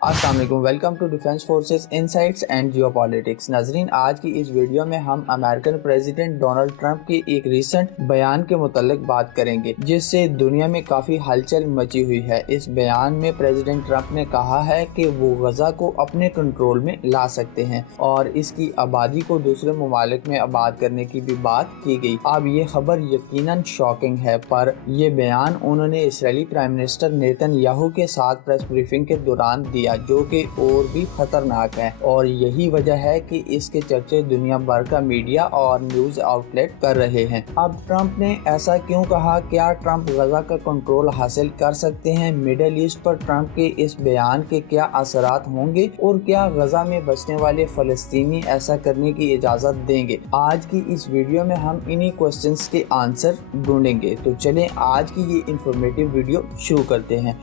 अस्सलाम वालेकुम, welcome to defence forces insights and geopolitics. नाजरीन, आज की इस वीडियो में हम अमेरिकन प्रेसिडेंट डोनाल्ड ट्रंप के एक रिसेंट बयान के मुतालिक बात करेंगे जिससे दुनिया में काफ़ी हलचल मची हुई है। इस बयान में प्रेसिडेंट ट्रंप ने कहा है कि वो गजा को अपने कंट्रोल में ला सकते हैं और इसकी आबादी को दूसरे ममालिक में आबाद करने की भी बात की गई। अब ये खबर यकीनन शॉकिंग है, पर यह बयान उन्होंने इसराइली प्राइम मिनिस्टर नेतन्याहू के साथ प्रेस ब्रीफिंग के दौरान दिया, जो कि और भी खतरनाक है, और यही वजह है कि इसके चर्चे दुनिया भर का मीडिया और न्यूज आउटलेट कर रहे हैं। अब ट्रंप ने ऐसा क्यों कहा? क्या ट्रंप गजा का कंट्रोल हासिल कर सकते हैं? मिडिल ईस्ट पर ट्रंप के इस बयान के क्या असरात होंगे और क्या गजा में बसने वाले फलस्तीनी ऐसा करने की इजाजत देंगे? आज की इस वीडियो में हम इन्हीं क्वेश्चंस के आंसर ढूंढेंगे। तो चलें आज की ये इंफॉर्मेटिव वीडियो शुरू करते हैं।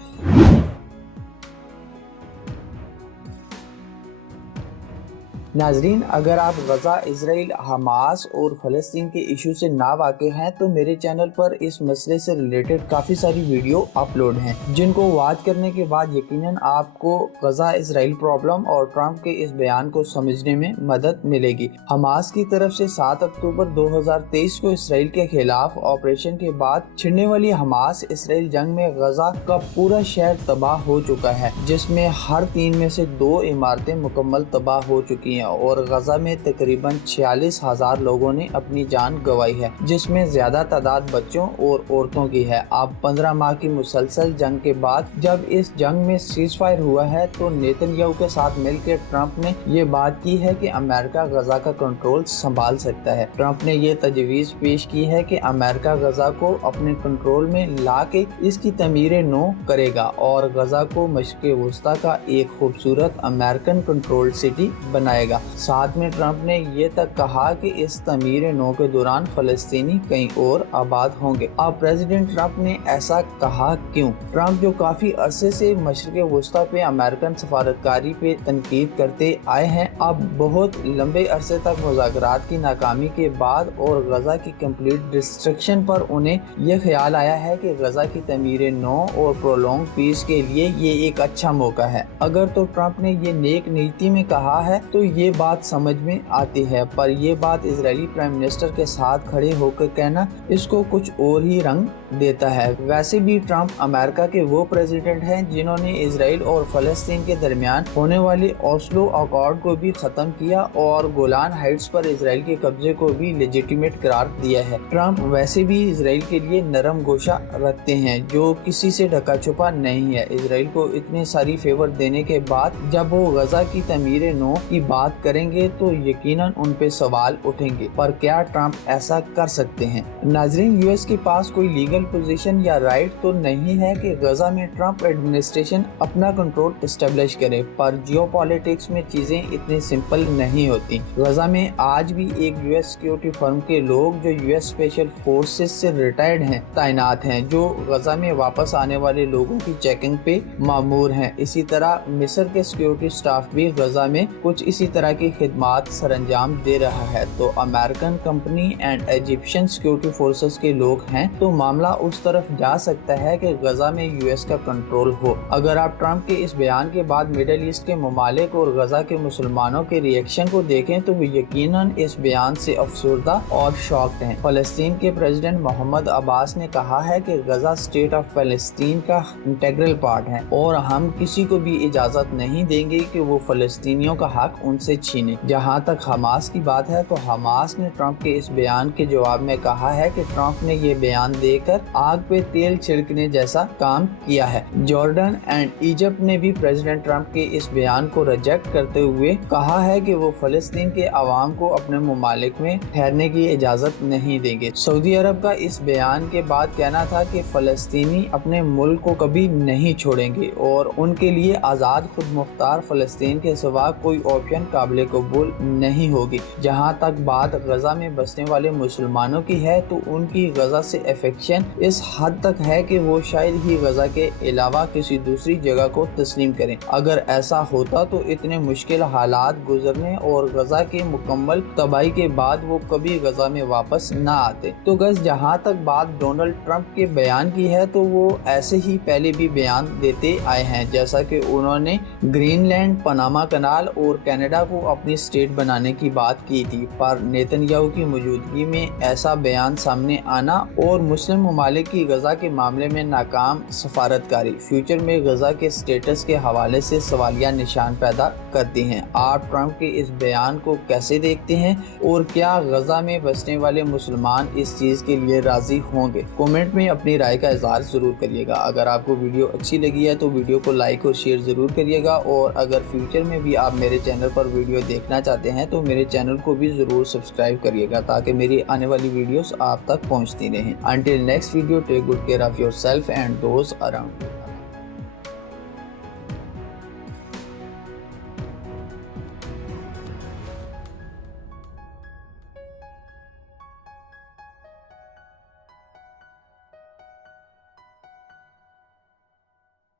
नाजरीन, अगर आप गजा, इजराइल, हमास और फ़लस्तीन के इशू से ना वाकिफ हैं तो मेरे चैनल पर इस मसले से रिलेटेड काफ़ी सारी वीडियो अपलोड हैं, जिनको वॉच करने के बाद यकीनन आपको गजा इजराइल प्रॉब्लम और ट्रंप के इस बयान को समझने में मदद मिलेगी। हमास की तरफ से 7 अक्टूबर 2023 को इसराइल के खिलाफ ऑपरेशन के बाद छिड़ने वाली हमास इसराइल जंग में गजा का पूरा शहर तबाह हो चुका है, जिसमें हर 3 में से 2 इमारतें मुकम्मल तबाह हो चुकी हैं और गजा में तकरीबन 46,000 लोगों ने अपनी जान गंवाई है, जिसमें ज्यादा तादाद बच्चों और औरतों की है। अब 15 माह की मुसलसल जंग के बाद जब इस जंग में सीज फायर हुआ है तो नेतन्याहू के साथ मिलकर ट्रंप ने ये बात की है कि अमेरिका गजा का कंट्रोल संभाल सकता है। ट्रंप ने ये तजवीज़ पेश की है कि अमेरिका गजा को अपने कंट्रोल में ला के इसकी तमीर नो करेगा और गजा को मशरिक़ वस्ता का एक खूबसूरत अमेरिकन कंट्रोल सिटी बनाएगा। साथ में ट्रंप ने ये तक कहा कि इस तमीर नो के दौरान फलस्तीनी कहीं और आबाद होंगे। अब प्रेसिडेंट ट्रंप ने ऐसा कहा क्यों? ट्रंप जो काफी अरसे से मशरिक़ वस्ता पे अमेरिकन सफारतकारी पे तनकीद करते आए हैं, अब बहुत लंबे अरसे तक मुज़ाकरात की नाकामी के बाद और गजा की कंप्लीट डिस्ट्रक्शन पर उन्हें यह ख्याल आया है कि गजा की तमीर नो और प्रोलॉन्ग पीस के लिए ये एक अच्छा मौका है। अगर तो ट्रंप ने ये नेक नीति में कहा है तो ये बात समझ में आती है, पर ये बात इजरायली प्राइम मिनिस्टर के साथ खड़े होकर कहना इसको कुछ और ही रंग देता है। वैसे भी ट्रंप अमेरिका के वो प्रेसिडेंट हैं जिन्होंने इजराइल और फलस्तीन के दरमियान होने वाले ओस्लो अकॉर्ड को भी खत्म किया और गोलान हाइट्स पर इजराइल के कब्जे को भी लेजिटिमेट करार दिया है। ट्रंप वैसे भी इजराइल के लिए नरम गोशा रखते हैं, जो किसी से ढका छुपा नहीं है। इजराइल को इतने सारी फेवर देने के बाद जब वो गजा की तमीर नो की बात करेंगे तो यकीनन उन पे सवाल उठेंगे, पर क्या ट्रंप ऐसा कर सकते हैं? नाजरीन, यूएस के पास कोई लीगल पोजीशन या राइट तो नहीं है कि गजा में ट्रंप एडमिनिस्ट्रेशन अपना कंट्रोल एस्टेब्लिश करे, पर जियोपॉलिटिक्स में चीजें इतनी सिंपल नहीं होती। गजा में आज भी एक यूएस सिक्योरिटी फर्म के लोग जो यूएस स्पेशल फोर्सेस से रिटायर्ड हैं तैनात हैं, जो गजा में वापस आने वाले लोगों की चेकिंग पे मामूर हैं। इसी तरह मिस्र के सिक्योरिटी स्टाफ भी गजा में कुछ इसी तरह की खिदमात सरंजाम दे रहा है। तो American company and Egyptian security forces के लोग हैं, तो मामला उस तरफ जा सकता है कि गजा में यूएस का कंट्रोल हो। अगर आप ट्रंप के इस बयान के बाद मिडिल ईस्ट के ममालिक और गजा के मुसलमानों के रिएक्शन को देखें तो वो यकीनन इस बयान से अफसरदा और शॉक्ड हैं। फलस्तीन के प्रेसिडेंट मोहम्मद अब्बास ने कहा है कि गजा स्टेट ऑफ फलस्तीन का इंटीग्रल पार्ट है और हम किसी को भी इजाजत नहीं देंगे कि वो फलस्तीनियों का हक उनसे छीने। जहां तक हमास की बात है तो हमास ने ट्रंप के इस बयान के जवाब में कहा है कि ट्रंप ने ये बयान देकर आग पे तेल छिड़कने जैसा काम किया है। जॉर्डन एंड इजिप्ट ने भी प्रेसिडेंट ट्रंप के इस बयान को रिजेक्ट करते हुए कहा है कि वो फलस्तीन के अवाम को अपने ममालिक में ठहरने की इजाजत नहीं देंगे। सऊदी अरब का इस बयान के बाद कहना था कि फलस्तीनी अपने मुल्क को कभी नहीं छोड़ेंगे और उनके लिए आज़ाद खुद मुख्तार फलस्तीन के सिवा कोई ऑप्शन काबिल कबूल नहीं होगी। जहाँ तक बात गजा में बसने वाले मुसलमानों की है तो उनकी गजा से अफेक्शन इस हद तक है कि वो शायद ही गजा के अलावा किसी दूसरी जगह को तस्लीम करें। अगर ऐसा होता तो इतने मुश्किल हालात गुजरने और गजा के मुकम्मल तबाही के बाद वो कभी गजा में वापस ना आते। तो गैस जहाँ तक बात डोनाल्ड ट्रंप के बयान की है तो वो ऐसे ही पहले भी बयान देते आए हैं, जैसा कि उन्होंने ग्रीनलैंड, पनामा कनाल और कनाडा को अपनी स्टेट बनाने की बात की थी। पर नेतन्याहू की मौजूदगी में ऐसा बयान सामने आना और मुस्लिम ममालिक की गजा के मामले में नाकाम सफारतकारी फ्यूचर में गजा के स्टेटस के हवाले से सवालिया निशान पैदा करती हैं। आप ट्रंप के इस बयान को कैसे देखते हैं और क्या गजा में बसने वाले मुसलमान इस चीज़ के लिए राजी होंगे? कमेंट में अपनी राय का इजहार ज़रूर करिएगा। अगर आपको वीडियो अच्छी लगी है तो वीडियो को लाइक और शेयर ज़रूर करिएगा, और अगर फ्यूचर में भी आप मेरे चैनल पर वीडियो देखना चाहते हैं तो मेरे चैनल को भी ज़रूर सब्सक्राइब करिएगा ताकि मेरी आने वाली वीडियोस आप तक पहुंचती रहें। Until next video, take good care of yourself and those around you.